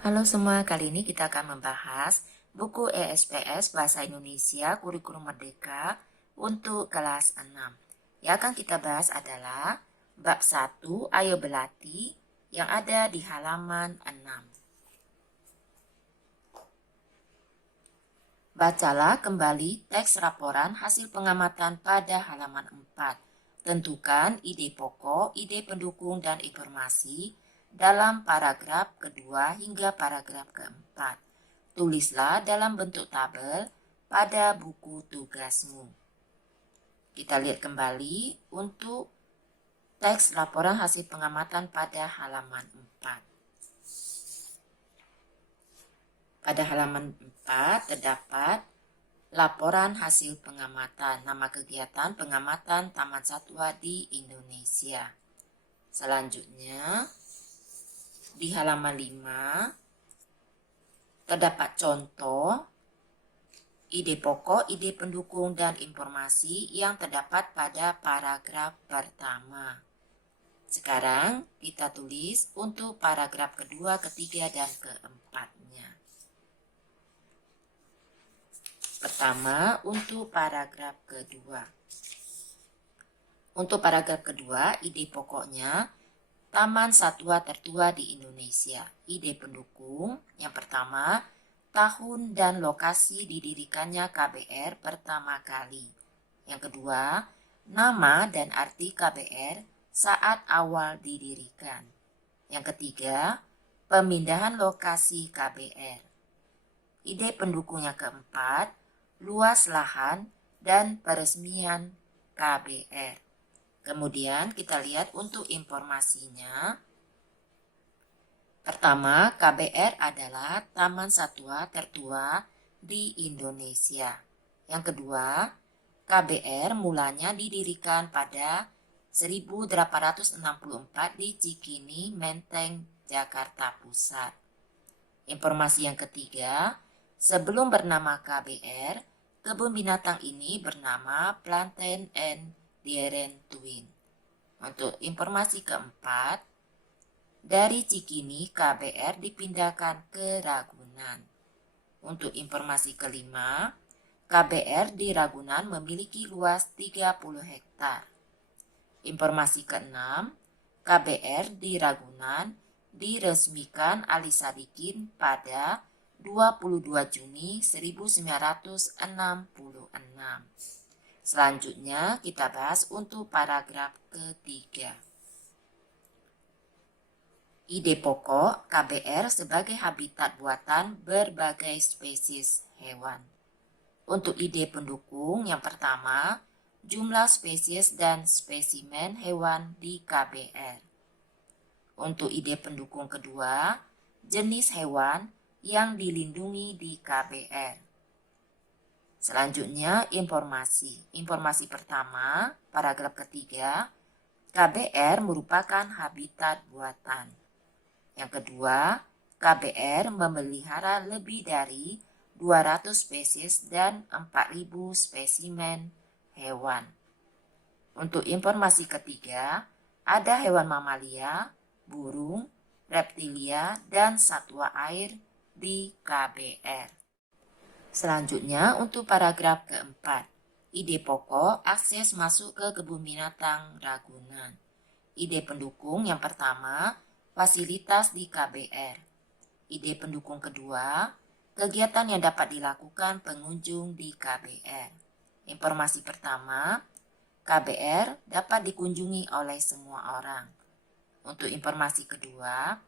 Halo semua, kali ini kita akan membahas buku ESPS Bahasa Indonesia Kurikulum Merdeka untuk kelas 6. Yang akan kita bahas adalah bab 1 Ayo Belati yang ada di halaman 6. Bacalah kembali teks laporan hasil pengamatan pada halaman 4. Tentukan ide pokok, ide pendukung, dan informasi dalam paragraf kedua hingga paragraf keempat. Tulislah dalam bentuk tabel pada buku tugasmu. Kita lihat kembali untuk teks laporan hasil pengamatan pada halaman 4. Pada halaman 4 terdapat laporan hasil pengamatan, nama kegiatan pengamatan taman satwa di Indonesia. Selanjutnya, di halaman 5 terdapat contoh, ide pokok, ide pendukung, dan informasi yang terdapat pada paragraf pertama. Sekarang kita tulis untuk paragraf kedua, ketiga, dan keempatnya. Pertama, untuk paragraf kedua. Untuk paragraf kedua, ide pokoknya Taman Satwa tertua di Indonesia. Ide pendukung, yang pertama, tahun dan lokasi didirikannya KBR pertama kali. Yang kedua, nama dan arti KBR saat awal didirikan. Yang ketiga, pemindahan lokasi KBR. Ide pendukung yang keempat, luas lahan dan peresmian KBR. Kemudian kita lihat untuk informasinya. Pertama, KBR adalah Taman Satwa tertua di Indonesia. Yang kedua, KBR mulanya didirikan pada 1864 di Cikini, Menteng, Jakarta Pusat. Informasi yang ketiga, sebelum bernama KBR, kebun binatang ini bernama Plantain and Dairy Twin. Untuk informasi keempat, dari Cikini KBR dipindahkan ke Ragunan. Untuk informasi kelima, KBR di Ragunan memiliki luas 30 hektar. Informasi keenam, KBR di Ragunan diresmikan Ali Sadikin pada 22 Juni 1966. Selanjutnya kita bahas untuk paragraf ketiga. Ide pokok KBR sebagai habitat buatan berbagai spesies hewan. Untuk ide pendukung yang pertama, jumlah spesies dan spesimen hewan di KBR. Untuk ide pendukung kedua, jenis hewan yang dilindungi di KBR. Selanjutnya informasi. Informasi pertama, paragraf ketiga, KBR merupakan habitat buatan. Yang kedua, KBR memelihara lebih dari 200 spesies dan 4.000 spesimen hewan. Untuk informasi ketiga, ada hewan mamalia, burung, reptilia, dan satwa air di KBR. Selanjutnya untuk paragraf keempat, ide pokok akses masuk ke kebun binatang Ragunan. Ide pendukung yang pertama, fasilitas di KBR. Ide pendukung kedua, kegiatan yang dapat dilakukan pengunjung di KBR. Informasi pertama, KBR dapat dikunjungi oleh semua orang. Untuk informasi kedua,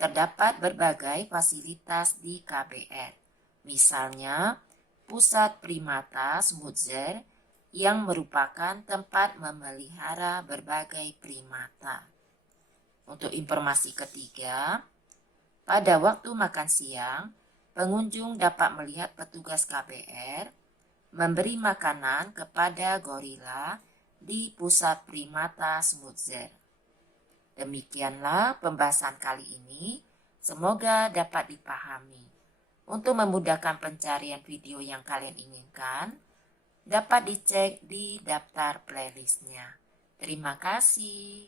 terdapat berbagai fasilitas di KBR. Misalnya, pusat primata Smuzer yang merupakan tempat memelihara berbagai primata. Untuk informasi ketiga, pada waktu makan siang, pengunjung dapat melihat petugas KBR memberi makanan kepada gorila di pusat primata Smuzer. Demikianlah pembahasan kali ini, semoga dapat dipahami. Untuk memudahkan pencarian video yang kalian inginkan, dapat dicek di daftar playlistnya. Terima kasih.